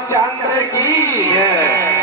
रामचंद्र की जय।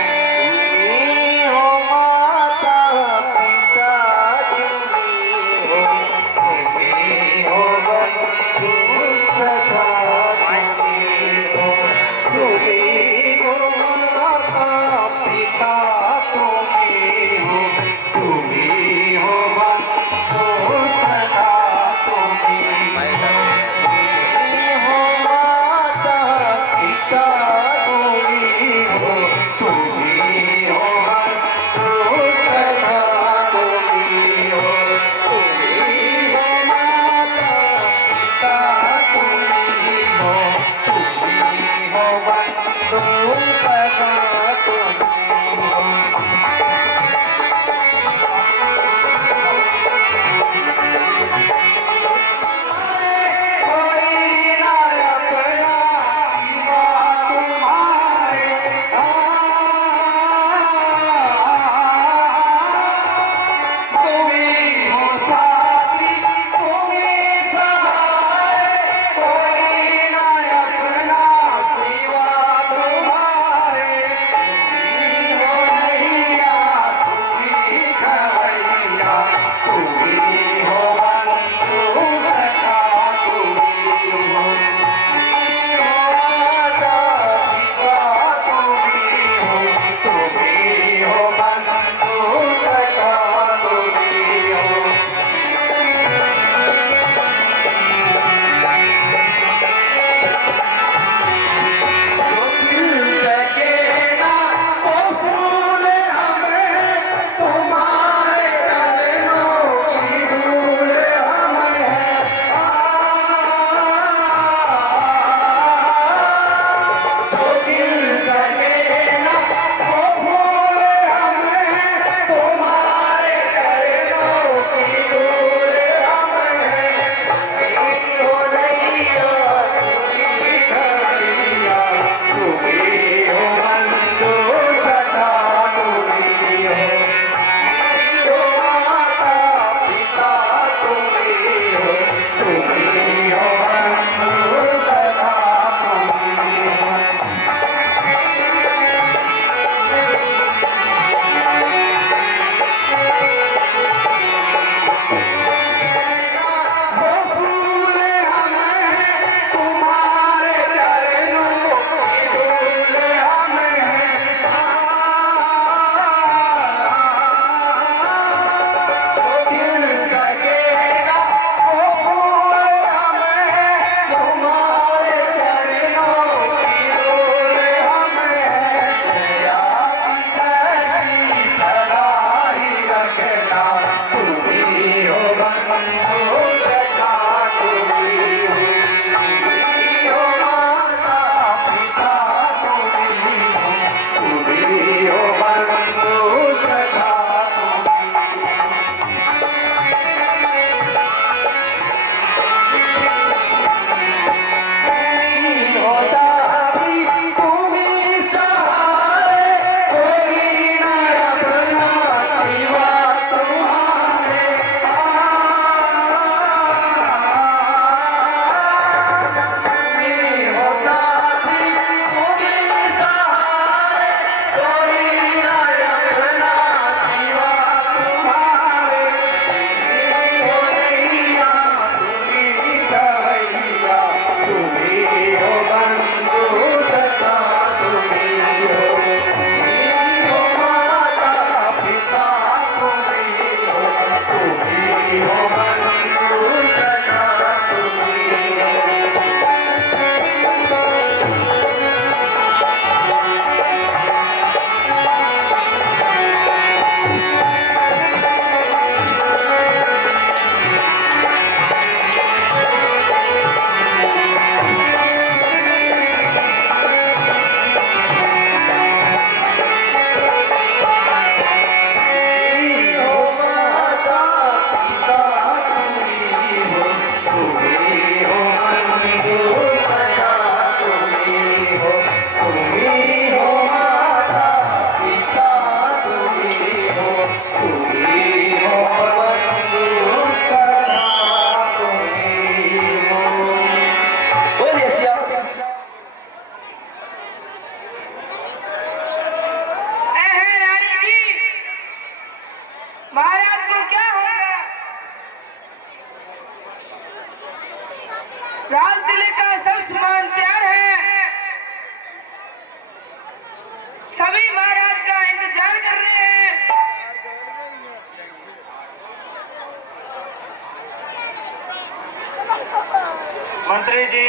मंत्री जी,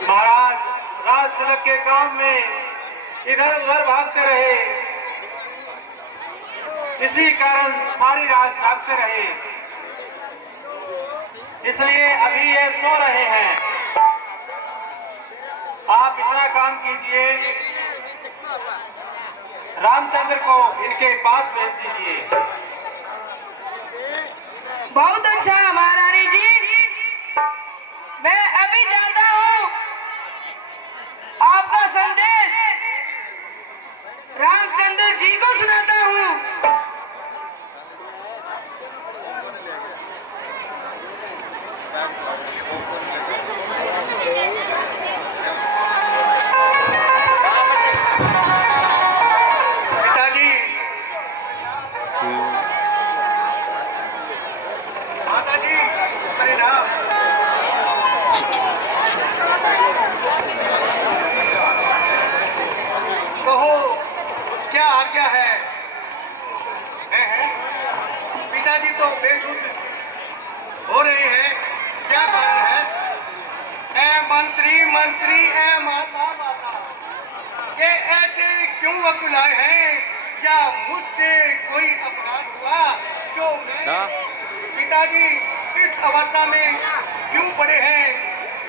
महाराज राज तिलक के काम में इधर उधर भागते रहे, इसी कारण सारी रात जागते रहे, इसलिए अभी ये सो रहे हैं। आप इतना काम कीजिए, रामचंद्र को इनके पास भेज दीजिए। बहुत अच्छा महारानी जी, मैं अभी जाता हूँ। आपका संदेश रामचंद्र जी को सुनाता हूँ। पिताजी तो बेसुध हो रहे हैं, क्या कारण है? ए मंत्री मंत्री, ए माता माता, ये ऐसे क्यों वकुलाए हैं? क्या मुझसे कोई अपराध हुआ जो मैं पिताजी इस अवस्था में क्यों पड़े हैं?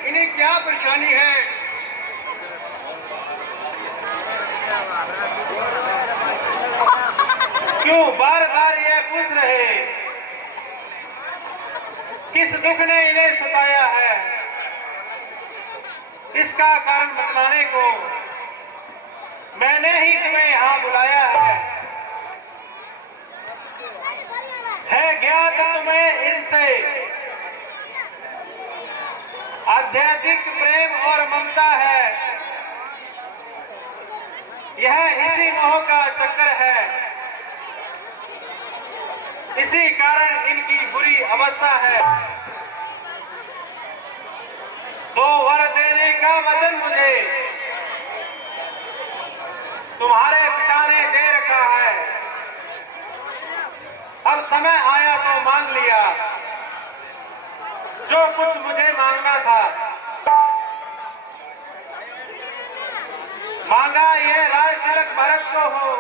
इन्हें क्या परेशानी है? क्यों बार बार ये पूछ रहे? किस दुख ने इन्हें सताया है? इसका कारण बतलाने को मैंने ही तुम्हें यहाँ बुलाया है ज्ञात तुम्हें इनसे आध्यात्मिक प्रेम और ममता है। यह इसी मोह का चक्कर है, इसी कारण इनकी बुरी अवस्था है। दो वर देने का वचन मुझे तुम्हारे पिता ने दे रखा है, अब समय आया तो मांग लिया जो कुछ मुझे मांगना था। मांगा ये राज तिलक भरत को हो,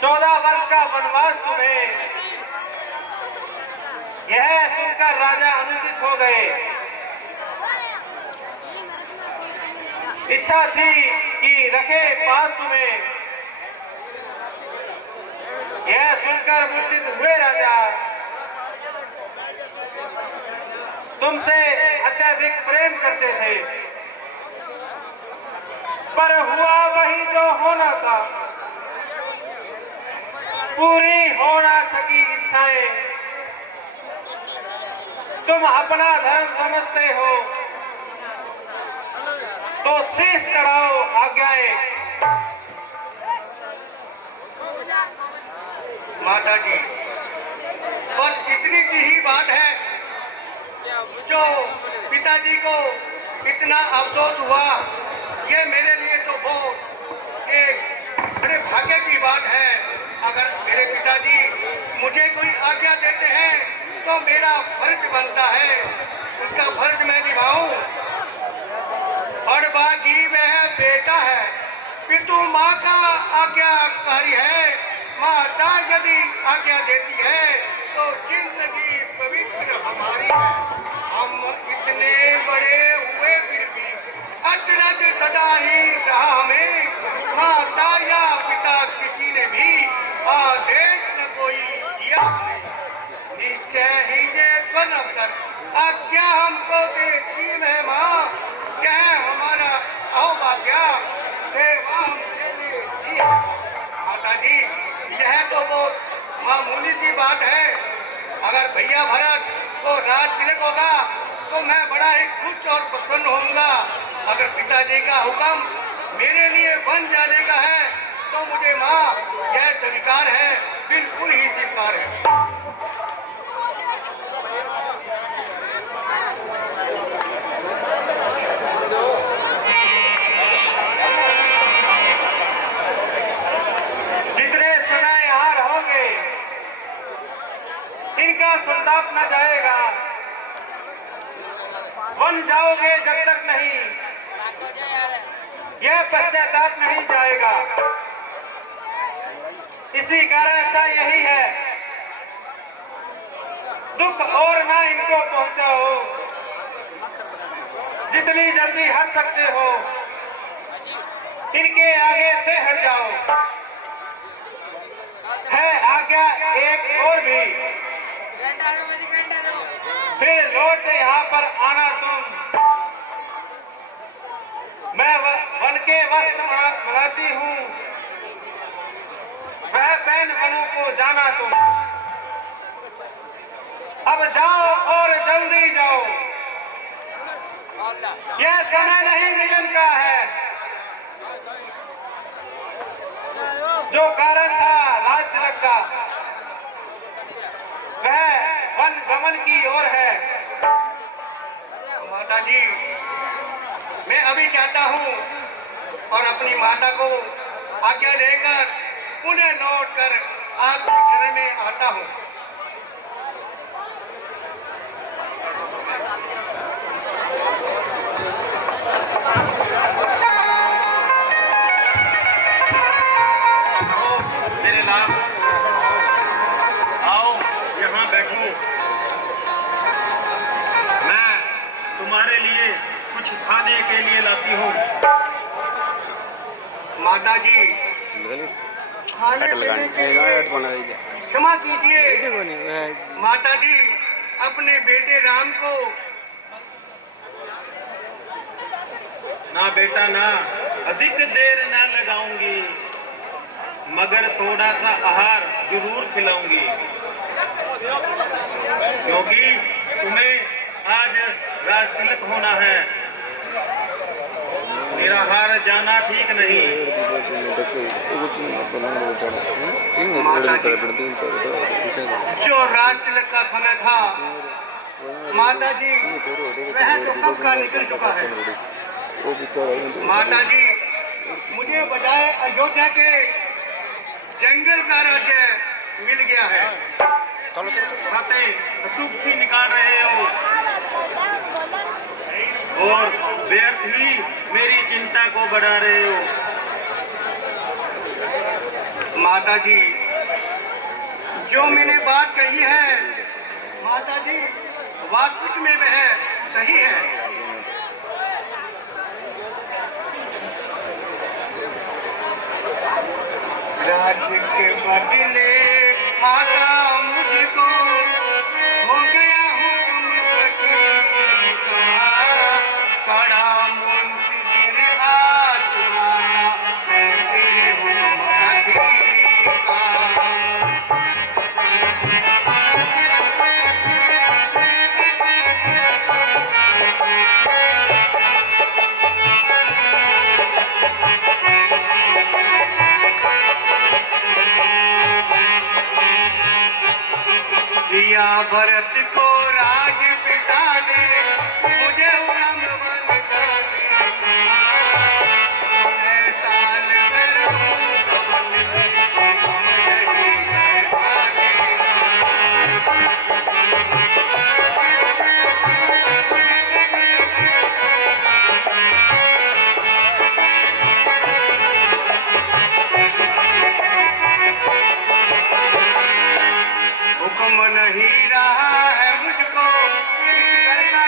14 वर्ष का वनवास तुम्हें। यह सुनकर राजा अनुचित हो गए। इच्छा थी कि रखे पास तुम्हें। यह सुनकर मूर्छित हुए राजा। तुमसे अत्यधिक प्रेम करते थे, पर हुआ वही जो होना था। पूरी होना छकी इच्छाएं तुम अपना धर्म समझते हो तो शीश चढ़ाओ आज्ञाएं। माता जी, बस इतनी सी ही बात है जो पिताजी को इतना अवरोध हुआ। ये मेरे लिए तो बहुत एक बड़े भाग्य की बात है। अगर मेरे पिताजी मुझे कोई आज्ञा देते हैं तो मेरा फर्ज बनता है, उनका फर्ज मैं निभाऊं। और बाकी वह बेटा है, पितु माँ का आज्ञाकारी है। माता यदि आज्ञा देती है तो जिंदगी पवित्र हमारी है। हम इतने बड़े हुए फिर भी अचरज सदा ही रहा हमें। माता या पिता किसी ने भी आदेश न कोई दिया हमें। नीचे ही ये अवसर आज्ञा हमको देती है माँ, क्या हमारा अहोभाग्य सेवा हमसे दी है। माता जी, यह तो बहुत मामूली सी बात है। अगर भैया भरत को राज तिलक होगा तो मैं बड़ा ही खुश और प्रसन्न होऊंगा। अगर पिताजी का हुक्म मेरे लिए बन जाने का है तो मुझे माँ यह स्वीकार है, बिल्कुल ही स्वीकार है। जितने समय यहाँ रहोगे इनका संताप न जाएगा। यह पश्चाताप नहीं जाएगा। इसी कारण अच्छा यही है, दुख और ना इनको पहुंचा हो, जितनी जल्दी हट सकते हो इनके आगे से हट जाओ। है आज्ञा एक और भी, फिर लौट यहाँ पर आना तुम। मैं वन के वस्त्र मंगाती हूँ, वह पहन वनों को जाना तुम। अब जाओ और जल्दी जाओ, यह समय नहीं मिलन का है। जो कारण था राज तिलक का, वह वन गमन की ओर है। माता जी, मैं अभी जाता हूँ और अपनी माता को आज्ञा देकर पुनः लौट कर आपके शरण में आता हूँ। मेरे लाल, आओ यहाँ बैठो। मैं तुम्हारे लिए कुछ खाने के लिए लाती हूँ। माता जी, खाने पीने के लिए क्षमा कीजिए। माता जी, अपने बेटे राम को। ना बेटा ना, अधिक देर ना लगाऊंगी, मगर थोड़ा सा आहार जरूर खिलाऊंगी, क्योंकि तुम्हें आज राज तिलक होना है। निराहार जाना ठीक नहीं। माता जी, जो राज तिलक का समय था माता जी, वह तो कब का निकल चुका है। माता जी, मुझे बजाय अयोध्या के जंगल का राज्य मिल गया है। बातें अशुभ सी निकाल रहे हो और व्यर्थ ही मेरी चिंता को बढ़ा रहे हो। माता जी, जो मैंने बात कही है माता जी, वास्तविक में वह सही है। राज्य के बदले माता मुझको हो गया हुक्म कड़ा मुंशिर आसमां कैसे हूँ दिया भरत को राज पिता ने, मुझे उम्र कर हुक्म नहीं रहा है मुझको, इस घर का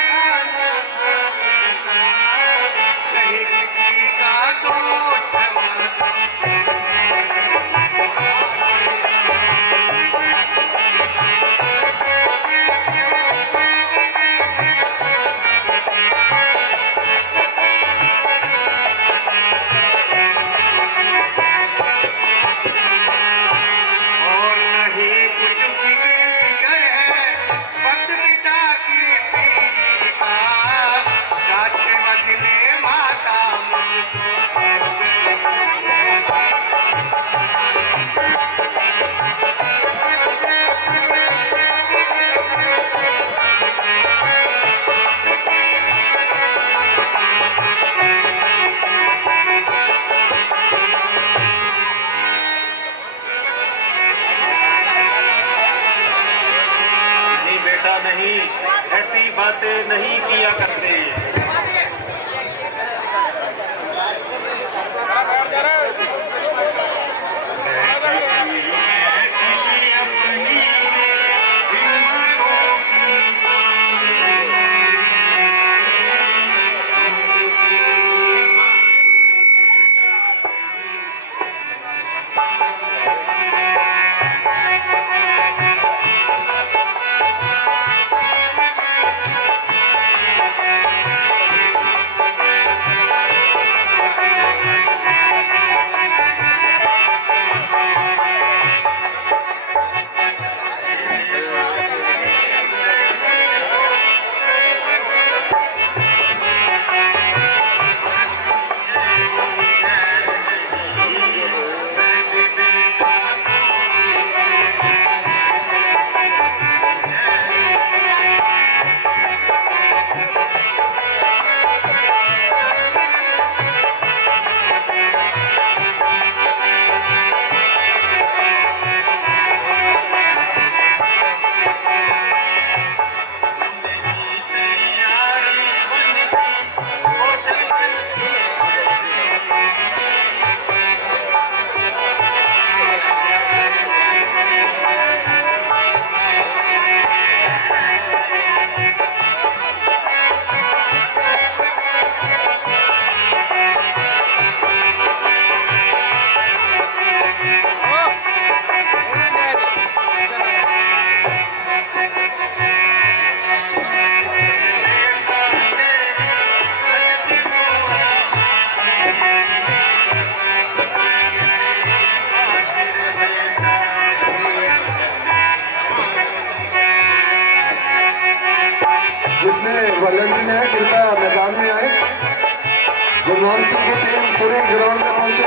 गुरनाम सिंह की टीम पूरे ग्राउंड में पहुंचे।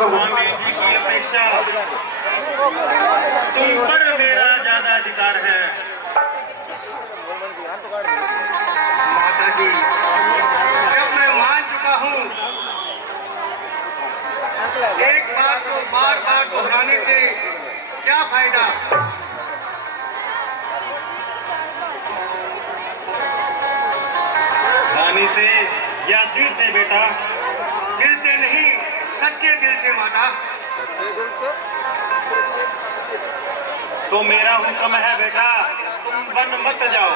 स्वामी जी की अपेक्षा तुम पर मेरा ज्यादा अधिकार है। माता जी, जब मैं मान चुका हूँ, एक बात को बार बार दोहराने से क्या फायदा। रानी से या दिल से बेटा? दिल से नहीं, सच्चे दिल से माता। तो मेरा हुक्म है बेटा, तुम वन मत जाओ।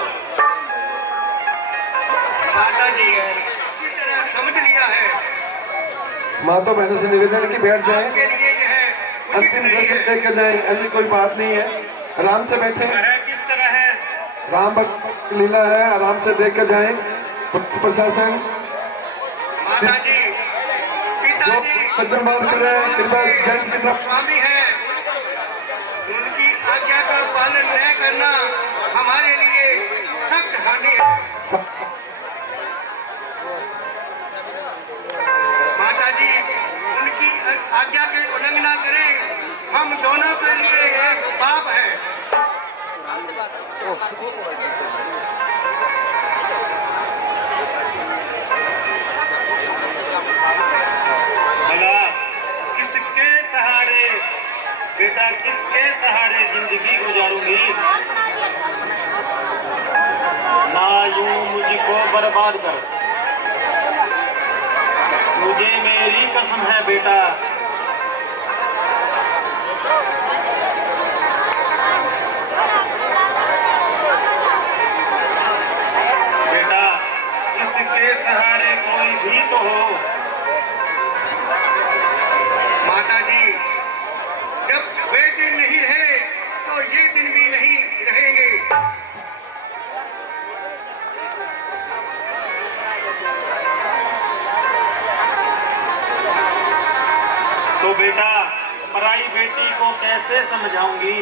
माता जी, इसी तरह समझ लिया है। माता बहनों से निवेदन की बैठ जाए, आपके लिए यह उचित अंतिम नहीं दर्शन है। देख कर जाए, ऐसी कोई बात नहीं है। आराम से बैठे, वह किस तरह है? राम भक्त की लीला है, आराम से देख कर जाए। पुलिस प्रशासन माता जी, जो पिताजी कदम बात कर रहे हैं, कृपया जल्द की तरफ। स्वामी है, उनकी आज्ञा का पालन न करना हमारे लिए सख्त हानि है। माता जी, उनकी आज्ञा की उल्लंघना करें, हम दोनों के लिए एक पाप है। भला किसके सहारे बेटा, किसके सहारे जिंदगी गुजारूंगी? ना यूं मुझको बर्बाद कर। मुझे मेरी कसम है बेटा, बेटा किसके सहारे कोई भी तो हो। माता जी, जब वे दिन नहीं रहे तो ये दिन भी नहीं रहेंगे। तो बेटा पराई बेटी को कैसे समझाऊंगी?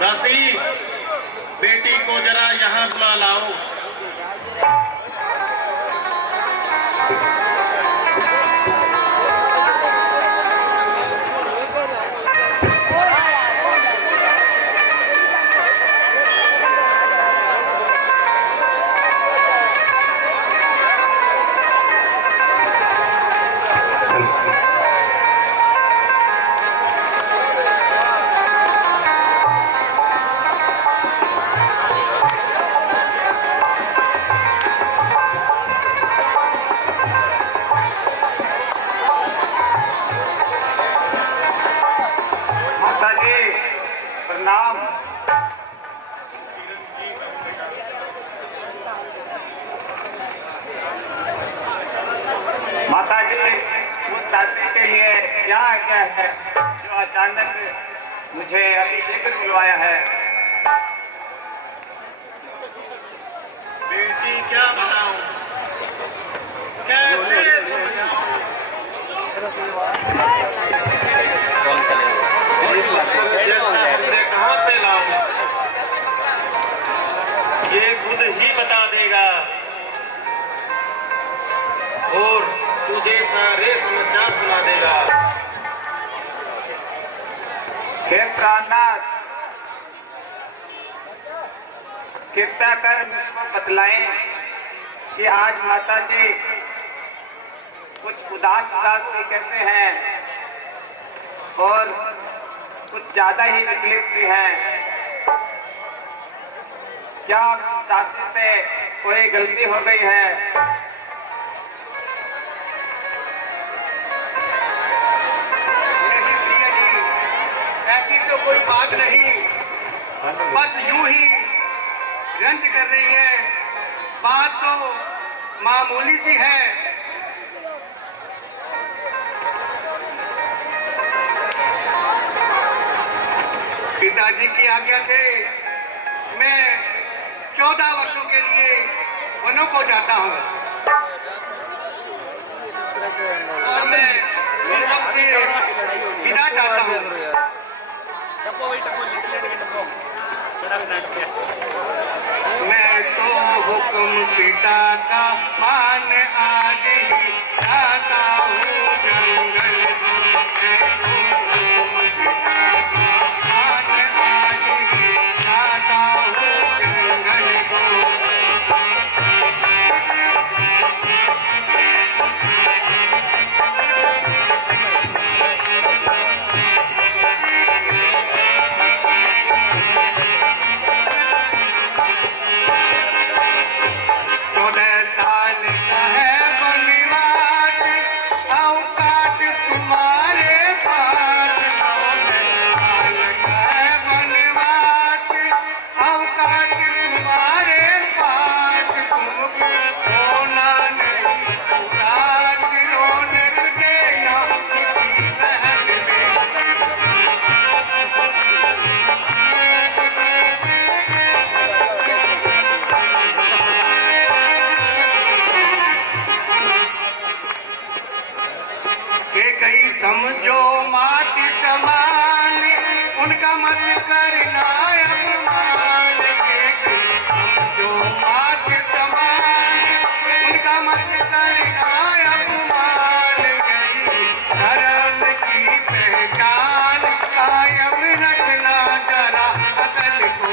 दासी, बेटी को जरा यहाँ बुला लाओ। माता जी प्रणाम। माता जी, उस दासी के लिए क्या क्या है जो अचानक मुझे अति शीघ्र बुलवाया है? बेटी क्या बताऊं, कैसे समझाऊं? कहाँ से लाऊं? ये खुद ही बता देगा और तुझे सारे समाचार सुना देगा। हे प्राणनाथ, कृपया कर मुझको बतलाएं कि आज माता जी कुछ उदास उदास सी कैसे हैं और कुछ ज्यादा ही विचलित सी हैं। क्या दासी से कोई गलती हो गई है? नहीं प्रिया जी, ऐसी तो कोई बात नहीं, बस यूं ही रंज कर रही है। बात तो मामूली सी है। पिताजी की आज्ञा से मैं 14 वर्षों के लिए वनों को जाता हूँ और मैं सबसे विदा चाहता हूँ। मैं तो हुक्म पिता का मान आज ही जाता हूँ जंगल को। मैं तो हुक्म पिता का मान आज ही जाता हूँ जंगल को। समझो मात समान उनका मत करना अपमान। समझो मात समान उनका मत करना अपमान। धर्म की पहचान कायम रखना जरा अकल को।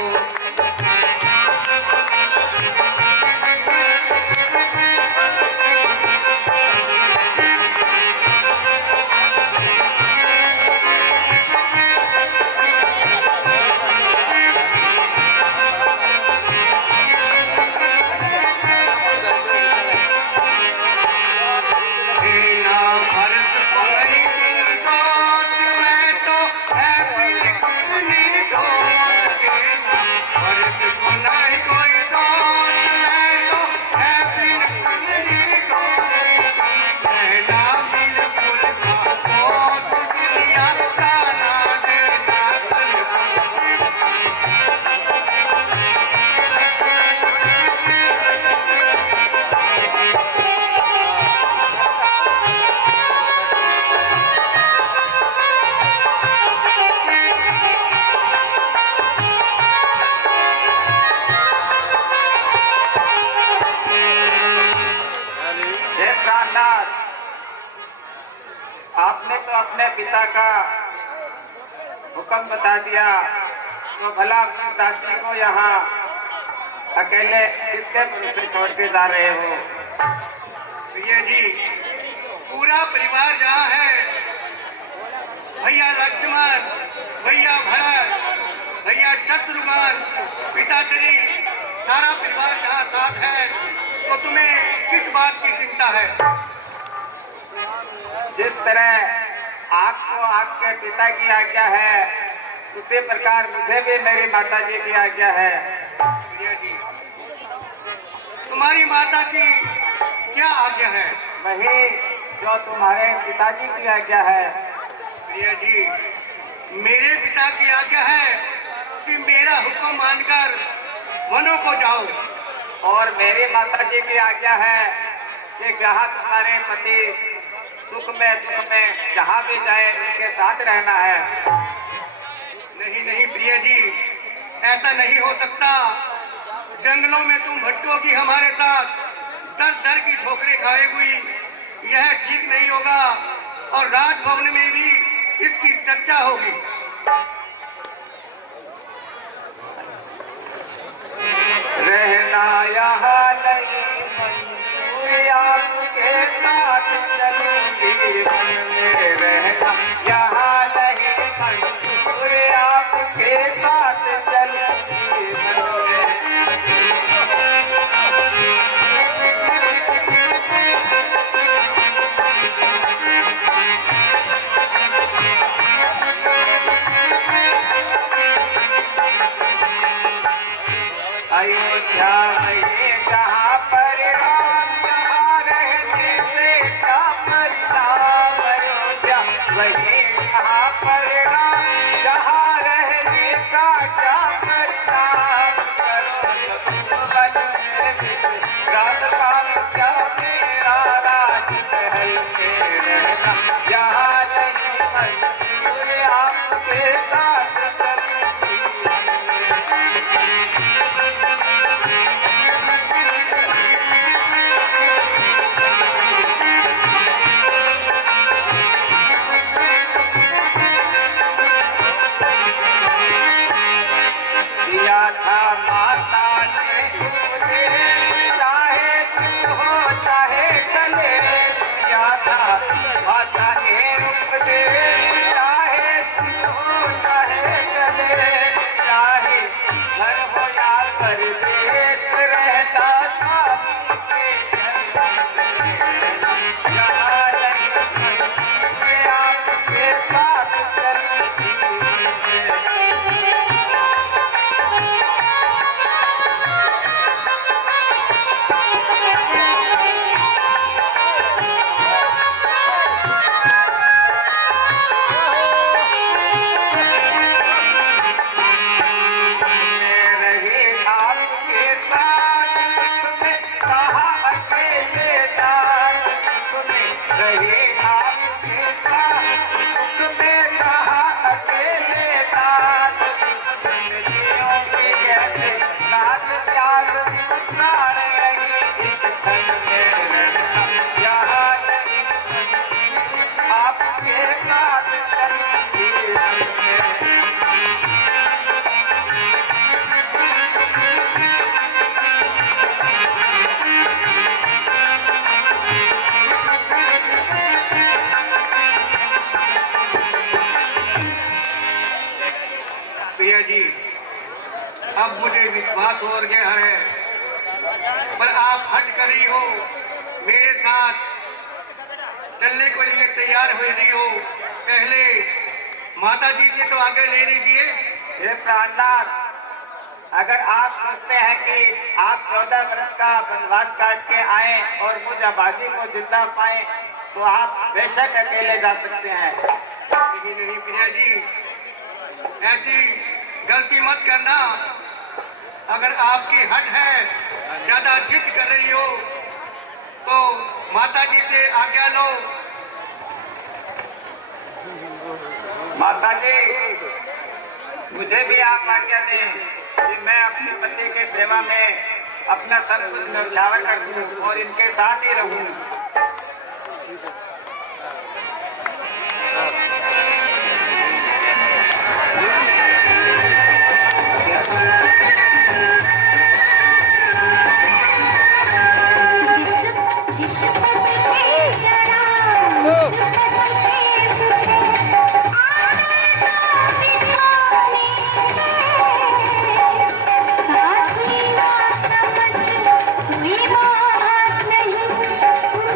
आपने तो अपने पिता का हुक्म बता दिया, तो भला अपनी दासी को यहाँ अकेले किसके भरोसे छोड़ के जा रहे हो? भैया जी, पूरा परिवार यहाँ है। भैया लक्ष्मण, भैया भरत, भैया शत्रुघ्न, पिताश्री, सारा परिवार यहाँ साथ है। तो तुम्हें किस बात की चिंता है? जिस तरह आपको आपके पिता की आज्ञा है, उसी प्रकार मुझे भी मेरी माता जी की आज्ञा है। भैया जी, तुम्हारी माता की क्या आज्ञा है? वही जो तुम्हारे पिताजी की आज्ञा है। भैया जी, मेरे पिता की आज्ञा है कि मेरा हुक्म मानकर वनों को जाओ। और मेरी माता जी की आज्ञा है कि जहाँ तुम्हारे पति सुख में दुख में जहाँ भी जाए उनके साथ रहना है। नहीं नहीं प्रिय जी, ऐसा नहीं हो सकता। जंगलों में तुम भटकोगी हमारे साथ, दर दर की ठोकरें खाएगी, यह ठीक नहीं होगा। और राजभवन में भी इसकी चर्चा होगी। रहना यहाँ नहीं मंजूर, आपके साथ चलूंगी मन में। रहना यहाँ नहीं मंजूर, आपके साथ चलूंगी मन में। परदेश रहता स्वामी के यहाँ नहीं मैं आपके साथ चलती प्रिया जी, अब मुझे विश्वास हो गया है, पर आप हट करी हो, मेरे साथ चलने के लिए तैयार हो रही हो। पहले माता जी के तो आगे ले लीजिए। हे प्राणनाथ, अगर आप सोचते हैं कि आप 14 वर्ष का वनवास काट के आए और मुझ आबादी को जिंदा पाए, तो आप बेशक अकेले जा सकते हैं। नहीं नहीं प्रिया जी, ऐसी गलती मत करना। अगर आपकी हट है, ज्यादा जिद कर रही हो, तो माता जी से आज्ञा लो। माता जी, मुझे भी आप आज्ञा दें कि मैं अपने पति के सेवा में अपना सब कुछ न्यौछावर कर दूं और इनके साथ ही रहूं। साथी ना समझ कोई बात नहीं।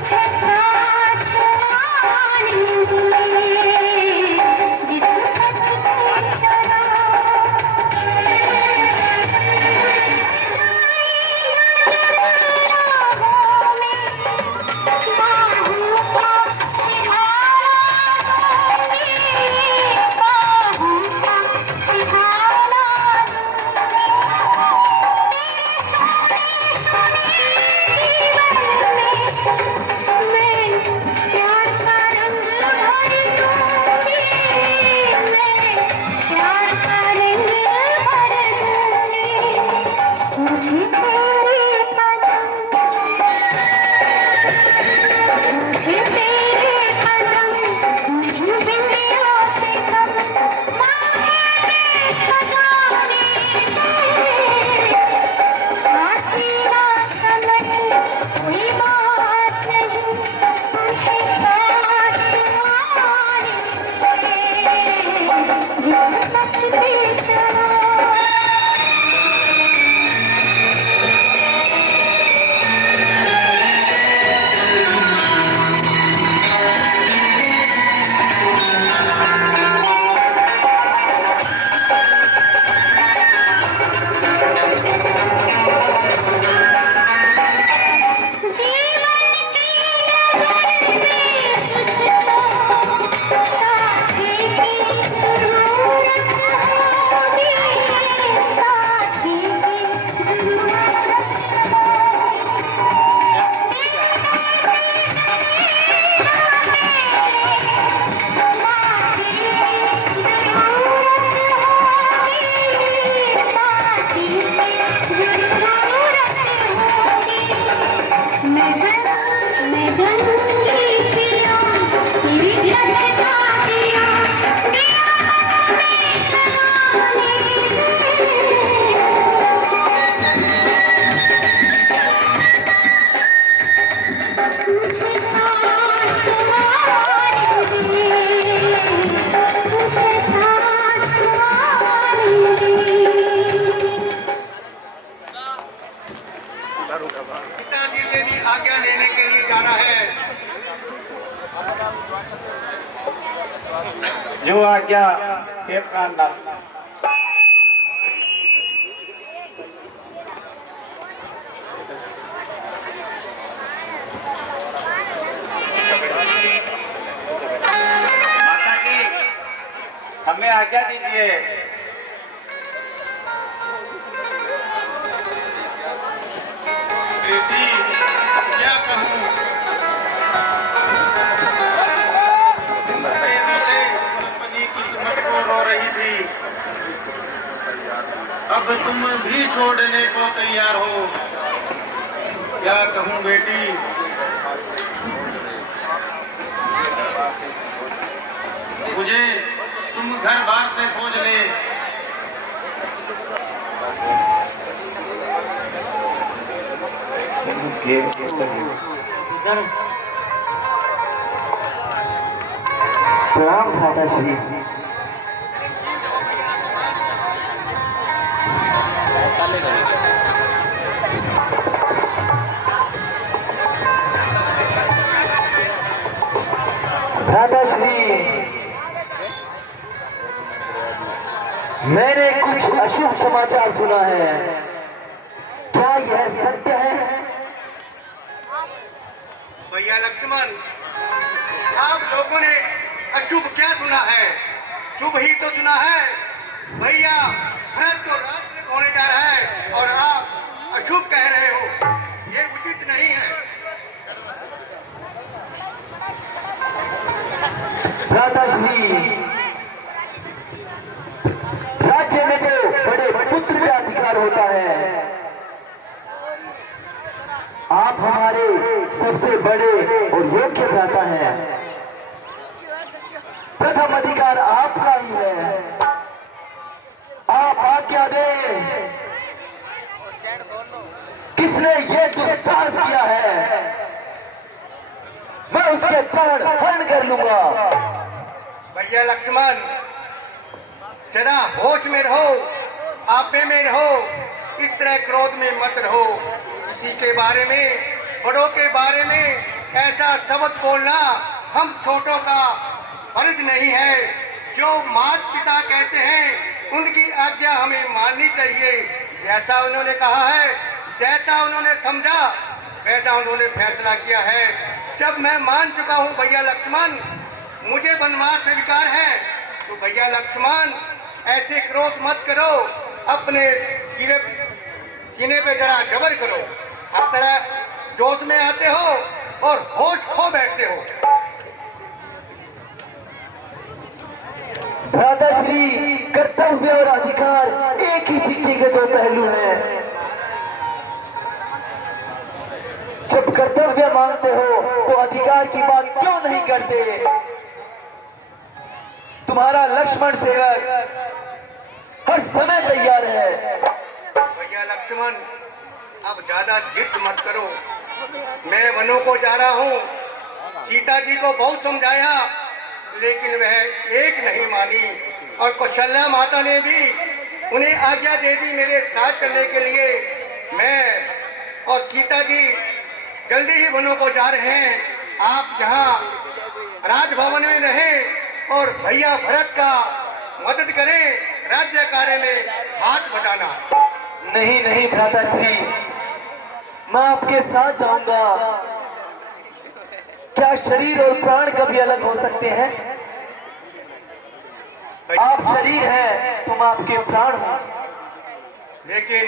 आज्ञा खेत का अंदाज। माता जी हमें आज्ञा दीजिए। बेटी क्या कहूँ, अपनी किस्मत को रो रही थी, अब तुम भी छोड़ने को तैयार हो। क्या कहूँ बेटी, मुझे तुम घर बार से खोज ले। प्रणाम भ्राता श्री। भ्राता श्री, मैंने कुछ अशुभ समाचार सुना है, क्या यह सत्य है? भैया लक्ष्मण, आप लोगों ने अशुभ क्या सुना है? शुभ ही तो सुना है। भैया भरत तो राज होने जा रहा है और आप अशुभ कह रहे हो, ये उचित नहीं है। भ्राताश्री, राज्य में तो बड़े पुत्र का अधिकार होता है। आप हमारे सबसे बड़े और योग्य भ्राता हैं। प्रथम अधिकार आपका ही है। आप आज्ञा दें। किसने ये दुस्साहस किया है, मैं उसके प्राण हरण कर लूंगा। भैया लक्ष्मण, जरा होश में रहो, आपे में रहो, इस तरह क्रोध में मत रहो। किसी के बारे में, बड़ों के बारे में ऐसा शब्द बोलना हम छोटों का फर्ज नहीं है। जो माता पिता कहते हैं उनकी आज्ञा हमें माननी चाहिए। जैसा उन्होंने कहा है, जैसा उन्होंने समझा, वैसा उन्होंने फैसला किया है। जब मैं मान चुका हूँ भैया लक्ष्मण, मुझे वनवास स्वीकार है, तो भैया लक्ष्मण ऐसे क्रोध मत करो, अपने सीने पे जरा जबर करो। आप तरह जोश में आते हो और होश खो बैठते हो। भ्राताश्री, कर्तव्य और अधिकार एक ही सिक्के के दो पहलू हैं। जब कर्तव्य मानते हो तो अधिकार की बात क्यों नहीं करते? तुम्हारा लक्ष्मण सेवक हर समय तैयार है। भैया लक्ष्मण, अब ज्यादा जिद मत करो। मैं वनों को जा रहा हूँ। सीता जी को बहुत समझाया, लेकिन वह एक नहीं मानी, और कौशल्या माता ने भी उन्हें आज्ञा दे दी मेरे साथ चलने के लिए। मैं और सीता जी जल्दी ही वनों को जा रहे हैं। आप यहाँ राजभवन में रहें और भैया भरत का मदद करें, राज्य कार्य में हाथ बटाना। नहीं नहीं भ्राताश्री, मैं आपके साथ जाऊंगा। क्या शरीर और प्राण कभी अलग हो सकते हैं? आप शरीर हैं, तुम आपके प्राण हो। लेकिन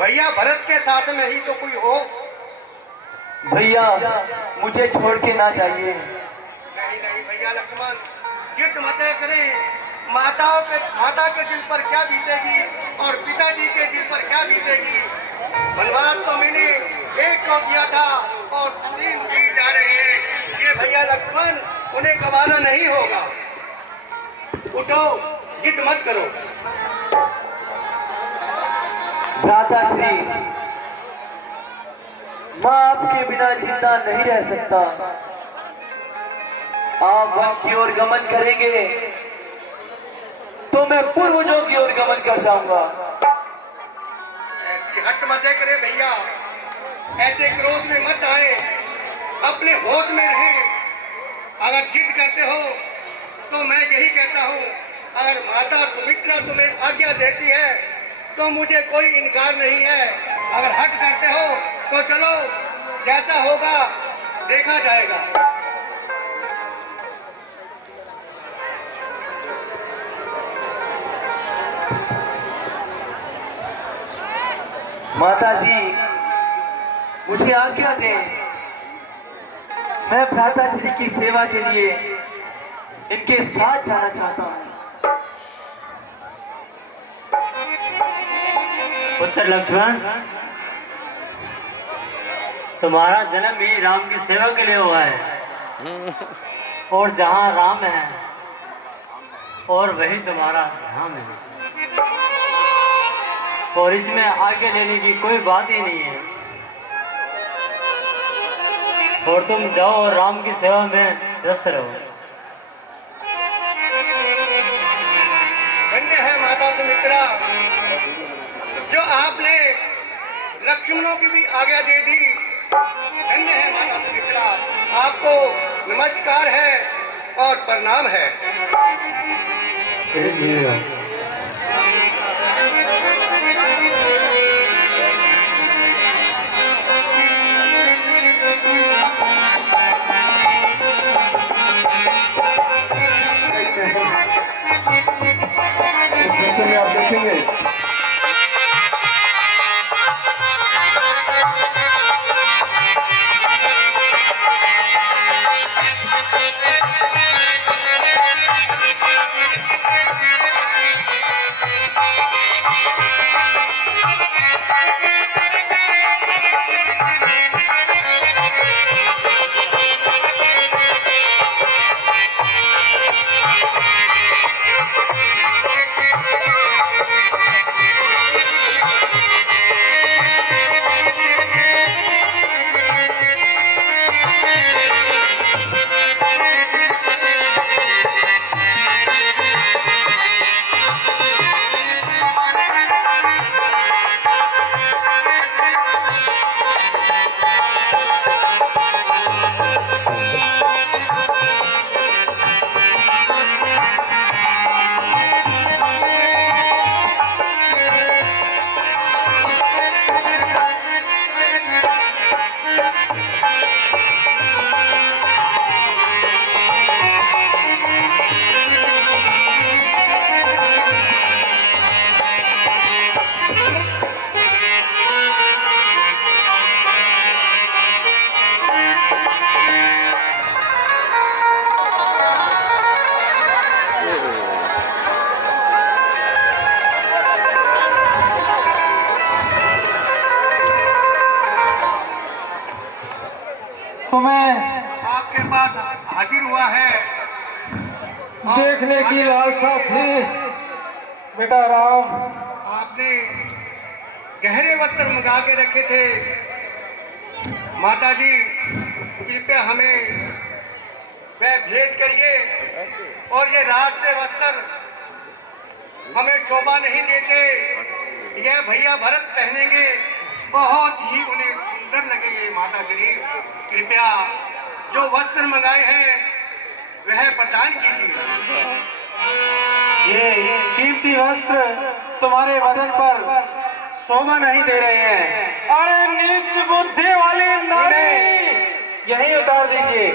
भैया भरत के साथ में ही तो कोई हो। भैया मुझे छोड़ के ना जाइए। नहीं नहीं भैया लक्ष्मण, जिद मत करें। माता के दिल पर क्या बीतेगी और पिताजी के दिल पर क्या बीतेगी। वनवास तो मैंने एक को किया था और 3 भी जा रहे हैं। ये भैया लक्ष्मण, उन्हें गवाना नहीं होगा। उठो, जिद मत करो। भ्राताश्री, मैं आपके बिना जिंदा नहीं रह सकता। आप वन की ओर गमन करेंगे तो मैं पूर्वजों की ओर गमन कर जाऊंगा। हट मत करे भैया, ऐसे क्रोध में मत आए, अपने होश में रहें। अगर जिद करते हो तो मैं यही कहता हूँ, अगर माता सुमित्रा तुम्हें आज्ञा देती है तो मुझे कोई इनकार नहीं है। अगर हट करते हो तो चलो, जैसा होगा देखा जाएगा। माता जी, मुझे आज्ञा दें, मैं भ्राताश्री की सेवा के लिए इनके साथ जाना चाहता हूँ। पुत्र लक्ष्मण, तुम्हारा जन्म ही राम की सेवा के लिए हुआ है, और जहाँ राम है और वही तुम्हारा धाम है, और इसमें आगे लेने की कोई बात ही नहीं है। और तुम जाओ और राम की सेवा में व्यस्त रहो। धन्य है माता सुमित्रा, जो आपने लक्ष्मणों की भी आज्ञा दे दी। धन्य है माता सुमित्रा, आपको नमस्कार है और प्रणाम है। इस दृश्य में आप देखेंगे तुम्हें आपके पास हाजिर हुआ है। देखने की लालसा थी बेटा राम। आपने गहरे वस्त्र मंगा के रखे थे। माता जी, कृपया हमें वह भेंट करिए। और ये रात के वस्त्र हमें शोभा नहीं देते, यह भैया भरत पहनेंगे, बहुत ही उन्हें सुंदर लगेंगे। माता श्री, कृपया जो वस्त्र मंगाए हैं वह प्रदान कीजिए। ये कीमती वस्त्र तुम्हारे बदन पर शोभा नहीं दे रहे हैं। अरे नीच बुद्धि वाली नारी, यही उतार दीजिए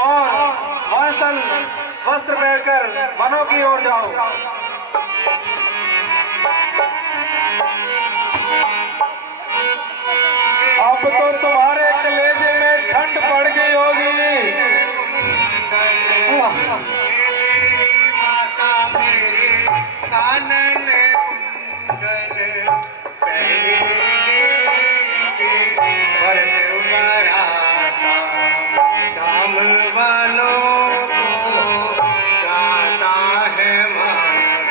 और वस्त्र पहनकर वनों की ओर जाओ। अब तो तुम्हारे कलेजे में ठंड पड़ गई होगी। माता मेरे कानन कुंडल दाम वालों को गाता है माता।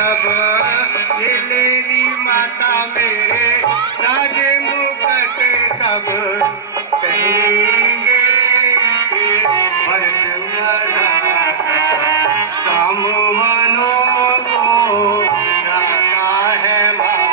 तब ये मेरी माता मेरे राजे मुकुट तब कहेंगे काम मनो को राधा है माता।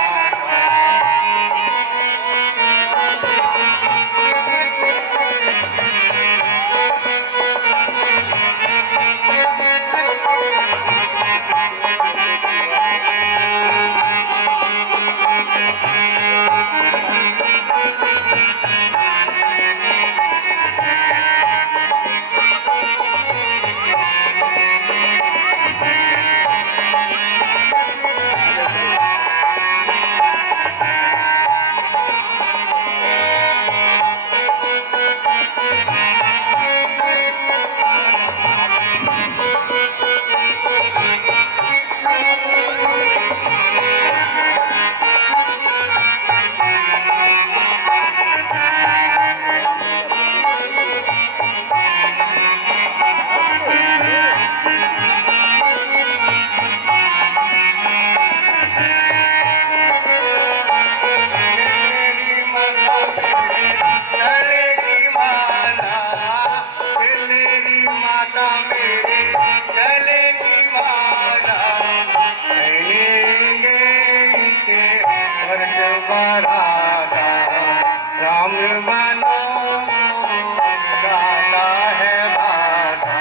राम बनो गाता है बाटा।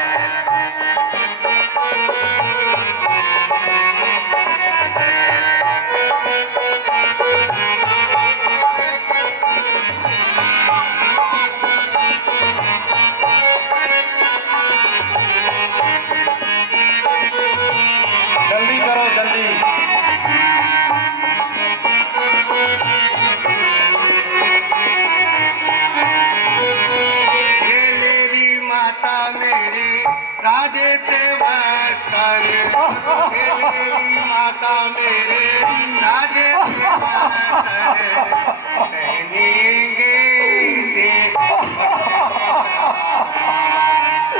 जल्दी करो जल्दी। राधे ते कर मेरी माता मेरे राधे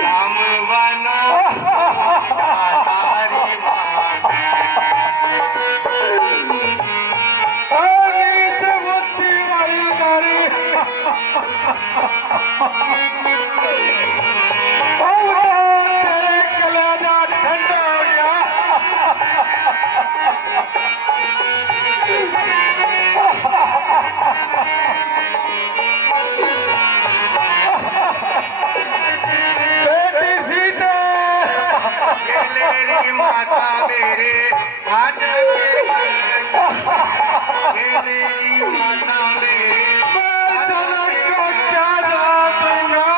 राम बनो तारी मेरी माता मेरे हाथ मेरी माता मेरे जनक को क्या जवाब दूंगा?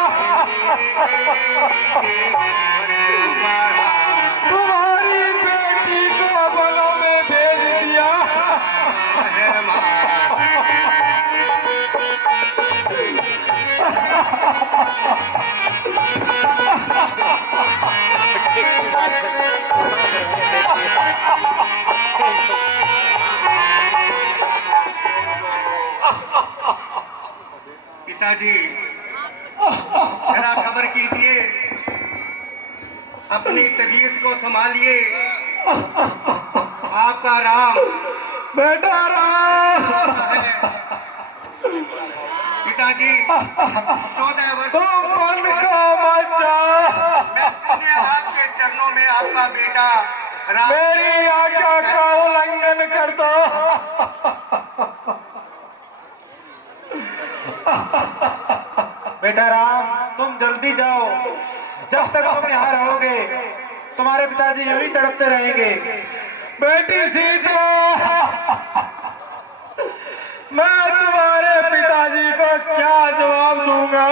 तुम्हारी बेटी को बलों में भेज दिया। पिताजी जरा खबर कीजिए, अपनी तबीयत को संभालिए। आपका राम बेटा राम है। पिताजी 14 वर्ष तुम मन को मत जाओ। मैं अपने आपके चरणों में आपका बेटा राम मेरी आज्ञा का उल्लंघन कर दो। बेटा राम तुम जल्दी जाओ। जब तक तुम यहाँ रहोगे तुम्हारे पिताजी यूं ही तड़पते रहेंगे। बेटी सीता मैं तुम्हारे पिताजी को क्या जवाब दूंगा?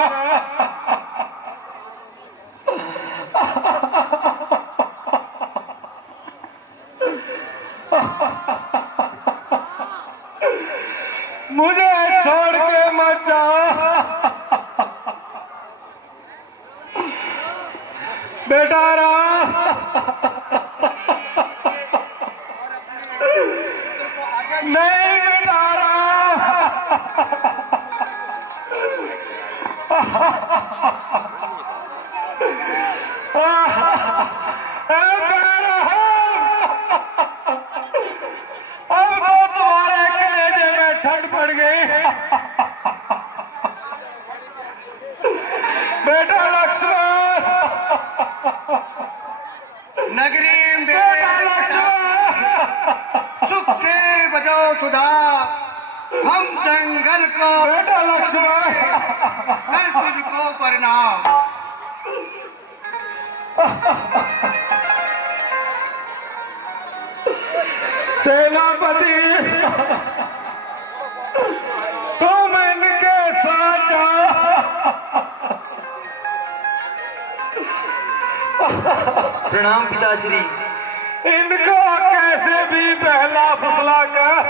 मुझे छोड़ के मत जाओ। बेटा राम नहीं बेटा राम बेटा लक्ष्मण, नगरी बेटा लक्ष्मण, सुख के बजो खुदा, हम जंगल को बेटा लक्ष्मण, कर तुझको परिणाम। सेनापति, तुम इनके साथ जाओ। प्रणाम पिताश्री। इनको कैसे भी बहला फुसला कर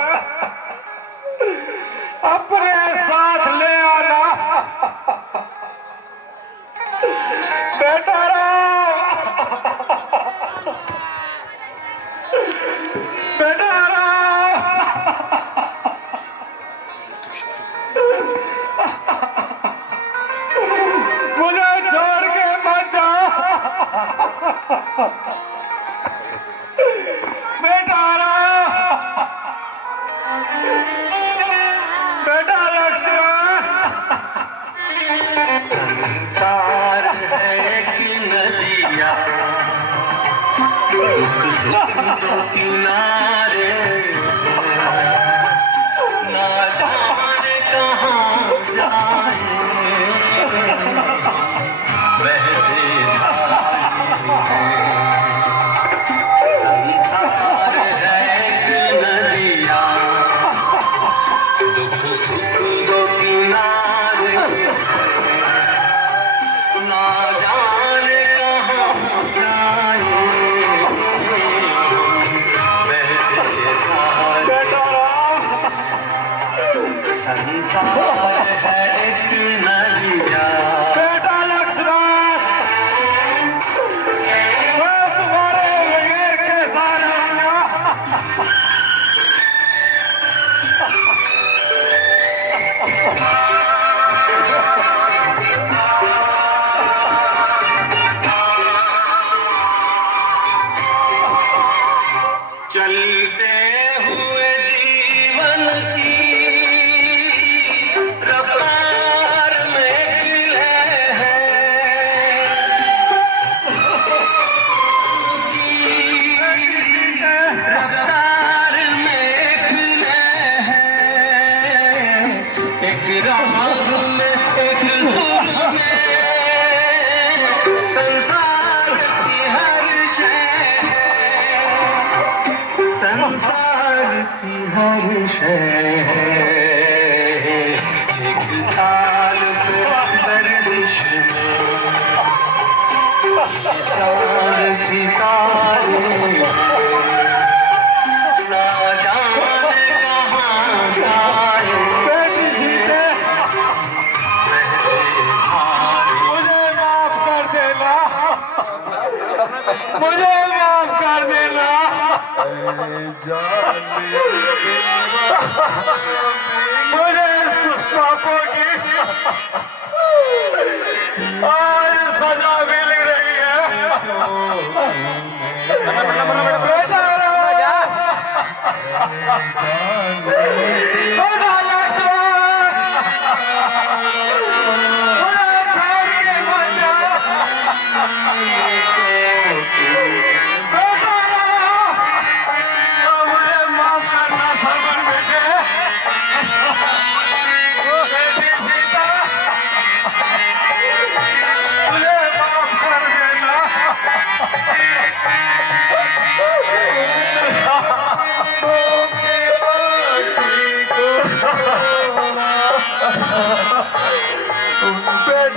अपने साथ ले आना। बेटा राम, बेटा राम, मुझे छोड़ के मत जाओ। बेटा राम, बेटा लक्ष्मण, संसार है कि नदिया, दुख सुख दो किनारे, ना जाने कहाँ जाए बहते संसार है कि नदिया, दुख सुख दो किनारे, ना जाने कहाँ जाए बहते धारे। बेटा राम, संसार है एक नदिया, बेटा लक्ष्मण, मैं तुम्हारे बगैर कैसा रहूंगा। चलते हुए जीवन की रफ्तार में गिले हैं, रफ्तार में गिले हैं, एक राह में एक सुर में संसार की हर शय, संसार की हर शय एक ताल पे गर्दिश में, चार सितारे ना जाने कहाँ जाए बेटी सीते, मुझे माफ कर देना, मुझे माफ कर देना। मुझे पापों की आज सजा मिल रही है। बेटा राम,